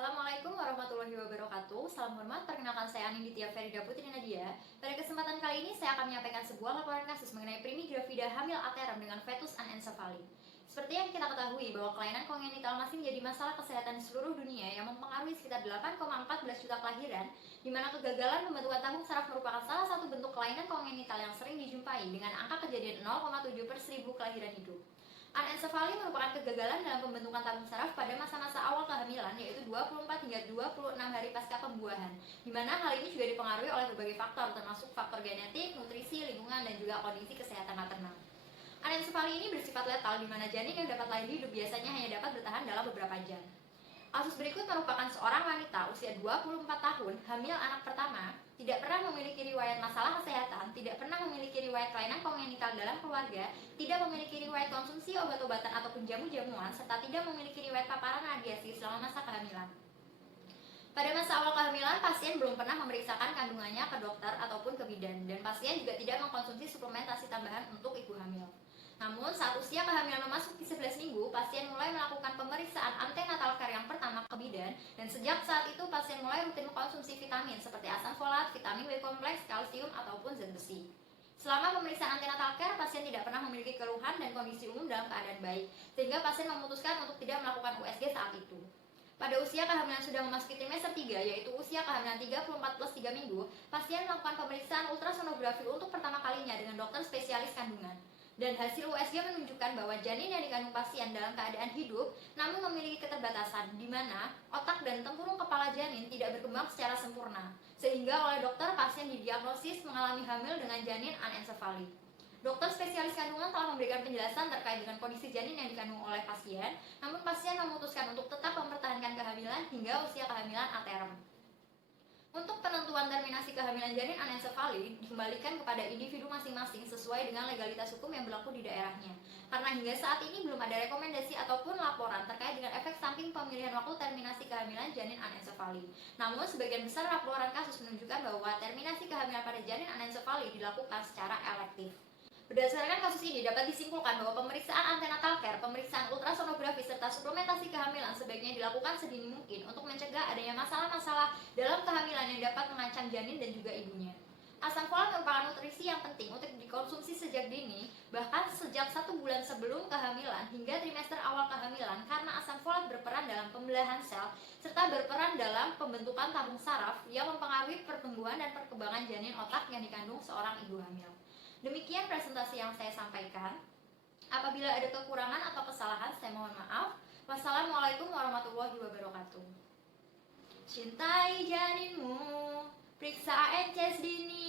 Assalamualaikum warahmatullahi wabarakatuh. Salam hormat, perkenalkan saya Anindita Ferida Putri Nadia. Pada kesempatan kali ini saya akan menyampaikan sebuah laporan kasus mengenai Primi Gravida hamil aterem dengan fetus anencefali. Seperti yang kita ketahui bahwa kelainan kongenital masih menjadi masalah kesehatan di seluruh dunia yang mempengaruhi sekitar 8,14 juta kelahiran, di mana kegagalan pembentukan tabung saraf merupakan salah satu bentuk kelainan kongenital yang sering dijumpai dengan angka kejadian 0,7 per 1000 kelahiran hidup. Anencefali merupakan kegagalan dalam pembentukan tabung saraf pada masa-masa awal kehamilan, yaitu 24 hingga 26 hari pasca pembuahan, di mana hal ini juga dipengaruhi oleh berbagai faktor, termasuk faktor genetik, nutrisi, lingkungan, dan juga kondisi kesehatan maternal. Anencefali ini bersifat letal, di mana janin yang dapat lahir hidup biasanya hanya dapat bertahan dalam beberapa jam. Kasus berikut merupakan seorang wanita usia 24 tahun, hamil anak pertama, tidak pernah memiliki riwayat masalah kesehatan, tidak pernah memiliki riwayat kelainan kongenital dalam keluarga, tidak memiliki riwayat konsumsi obat-obatan ataupun jamu-jamuan, serta tidak memiliki riwayat paparan radiasi selama masa kehamilan. Pada masa awal kehamilan, pasien belum pernah memeriksakan kandungannya ke dokter ataupun ke bidan, dan pasien juga tidak mengkonsumsi suplementasi tambahan untuk ibu hamil. Namun, saat usia kehamilan memasuki 11 minggu, pasien mulai melakukan pemeriksaan antenatal care yang pertama ke bidan, dan sejak saat itu pasien mulai rutin mengkonsumsi vitamin seperti asam folat, vitamin B kompleks, kalsium, ataupun zat besi. Selama pemeriksaan antenatal care, pasien tidak pernah memiliki keluhan dan kondisi umum dalam keadaan baik, sehingga pasien memutuskan untuk tidak melakukan USG saat itu. Pada usia kehamilan sudah memasuki trimester 3, yaitu usia kehamilan 34 plus 3 minggu, pasien melakukan pemeriksaan ultrasonografi untuk pertama kalinya dengan dokter spesialis kandungan. Dan hasil USG menunjukkan bahwa janin yang dikandung pasien dalam keadaan hidup namun memiliki keterbatasan, di mana otak dan tempurung kepala janin tidak berkembang secara sempurna, sehingga oleh dokter pasien didiagnosis mengalami hamil dengan janin anencefali. Dokter spesialis kandungan telah memberikan penjelasan terkait dengan kondisi janin yang dikandung oleh pasien, namun pasien memutuskan untuk tetap mempertahankan kehamilan hingga usia kehamilan aterem. Untuk penentuan terminasi kehamilan janin anencefali dikembalikan kepada individu masing-masing sesuai dengan legalitas hukum yang berlaku di daerahnya. Karena hingga saat ini belum ada rekomendasi ataupun laporan terkait dengan efek samping pemilihan waktu terminasi kehamilan janin anencefali. Namun, sebagian besar laporan kasus menunjukkan bahwa terminasi kehamilan pada janin anencefali dilakukan secara elektif. Berdasarkan kasus ini dapat disimpulkan bahwa pemeriksaan antenatal care, pemeriksaan ultrasonografi, serta suplementasi kehamilan sebaiknya dilakukan sedini mungkin untuk mencegah adanya masalah-masalah dalam kehamilan yang dapat mengancam janin dan juga ibunya. Asam folat merupakan nutrisi yang penting untuk dikonsumsi sejak dini, bahkan sejak 1 bulan sebelum kehamilan hingga trimester awal kehamilan, karena asam folat berperan dalam pembelahan sel serta berperan dalam pembentukan tabung saraf yang mempengaruhi pertumbuhan dan perkembangan janin otak yang dikandung seorang ibu hamil. Demikian presentasi yang saya sampaikan. Apabila ada kekurangan atau kesalahan, saya mohon maaf. Wassalamualaikum warahmatullahi wabarakatuh. Cintai janinmu, periksa ANCES dini.